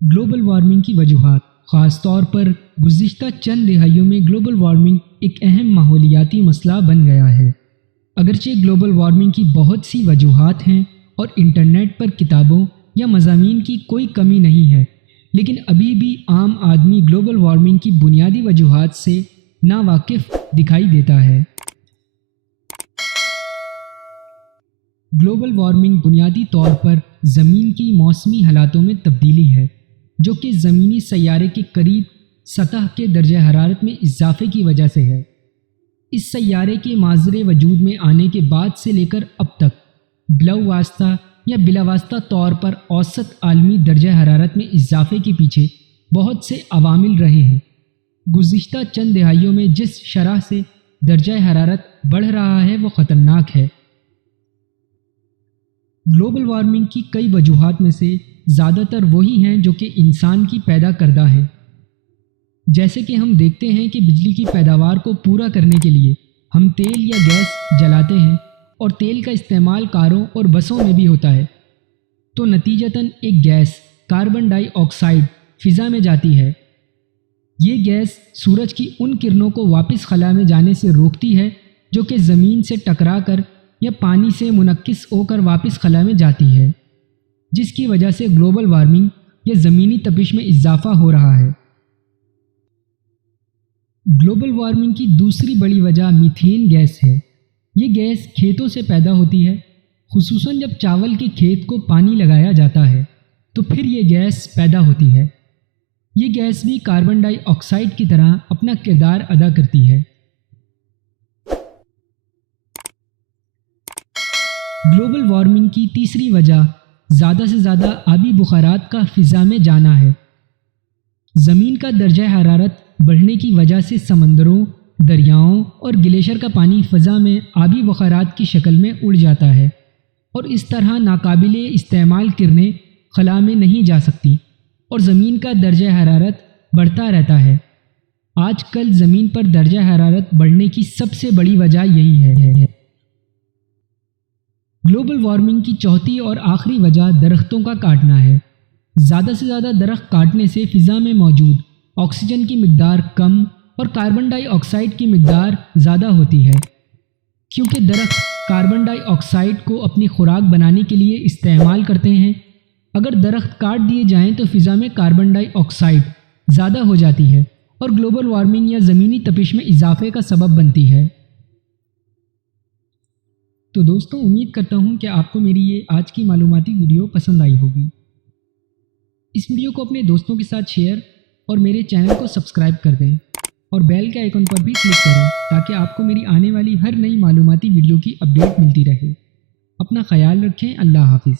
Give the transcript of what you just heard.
Global warming की वजूहात। ख़ास तौर पर गुज़िश्ता चंद दिहाइयों में ग्लोबल वार्मिंग एक अहम माहौलियाती मसला बन गया है। अगरचे ग्लोबल वार्मिंग की बहुत सी वजूहात हैं और इंटरनेट पर किताबों या मज़ामीन की कोई कमी नहीं है, लेकिन अभी भी आम आदमी ग्लोबल वार्मिंग की बुनियादी वजूहात से नावाकिफ़ दिखाई देता है। ग्लोबल वार्मिंग बुनियादी तौर पर ज़मीन की मौसमी हालातों में तब्दीली है, जो कि ज़मीनी सैयारे के करीब सतह के दर्जा हरारत में इजाफे की वजह से है। इस सैयारे के माज़रे वजूद में आने के बाद से लेकर अब तक बिलावास्ता या बिलावास्ता तौर पर औसत आलमी दर्जा हरारत में इजाफे के पीछे बहुत से अवामिल रहे हैं। गुज़िश्ता चंद दहाइयों में जिस शरह से दर्जा हरारत बढ़ रहा है वो ख़तरनाक है। ग्लोबल वार्मिंग की कई वजूहात में से ज़्यादातर वही हैं जो कि इंसान की पैदा करदा हैं। जैसे कि हम देखते हैं कि बिजली की पैदावार को पूरा करने के लिए हम तेल या गैस जलाते हैं और तेल का इस्तेमाल कारों और बसों में भी होता है, तो नतीजतन एक गैस कार्बन डाइऑक्साइड फ़िज़ा में जाती है। ये गैस सूरज की उन किरणों को वापस खला में जाने से रोकती है जो कि ज़मीन से टकरा कर या पानी से मुनक्किस होकर वापस खला में जाती है, जिसकी वजह से ग्लोबल वार्मिंग या ज़मीनी तपिश में इजाफा हो रहा है। ग्लोबल वार्मिंग की दूसरी बड़ी वजह मीथेन गैस है। ये गैस खेतों से पैदा होती है, खुसूसन जब चावल के खेत को पानी लगाया जाता है तो फिर ये गैस पैदा होती है। ये गैस भी कार्बन डाइऑक्साइड की तरह अपना किरदार अदा करती है। ग्लोबल वार्मिंग की तीसरी वजह ज़्यादा से ज़्यादा आबी बुखारात का फ़िज़ा में जाना है। ज़मीन का दर्जा हरारत बढ़ने की वजह से समंदरों, दरियाओं और ग्लेशियर का पानी फ़ज़ा में आबी बुखारात की शक्ल में उड़ जाता है और इस तरह नाकाबिले इस्तेमाल किरणें खला में नहीं जा सकती और ज़मीन का दर्जा हरारत बढ़ता रहता है। आजकल ज़मीन पर दर्जा हरारत बढ़ने की सबसे बड़ी वजह यही है। ग्लोबल वार्मिंग की चौथी और आखिरी वजह दरख्तों का काटना है। ज़्यादा से ज़्यादा दरख्त काटने से फ़िज़ा में मौजूद ऑक्सीजन की मिकदार कम और कार्बन डाइऑक्साइड की मिकदार ज़्यादा होती है। क्योंकि दरख्त कार्बन डाइऑक्साइड को अपनी खुराक बनाने के लिए इस्तेमाल करते हैं, अगर दरख्त काट दिए जाएं तो फ़िज़ा में कार्बन डाइऑक्साइड ज़्यादा हो जाती है और ग्लोबल वार्मिंग या ज़मीनी तपिश में इजाफे का सबब बनती है। तो दोस्तों, उम्मीद करता हूँ कि आपको मेरी ये आज की मालूमाती वीडियो पसंद आई होगी। इस वीडियो को अपने दोस्तों के साथ शेयर और मेरे चैनल को सब्सक्राइब कर दें और बेल के आइकन पर भी क्लिक करें ताकि आपको मेरी आने वाली हर नई मालूमाती वीडियो की अपडेट मिलती रहे। अपना ख्याल रखें। अल्लाह हाफिज़।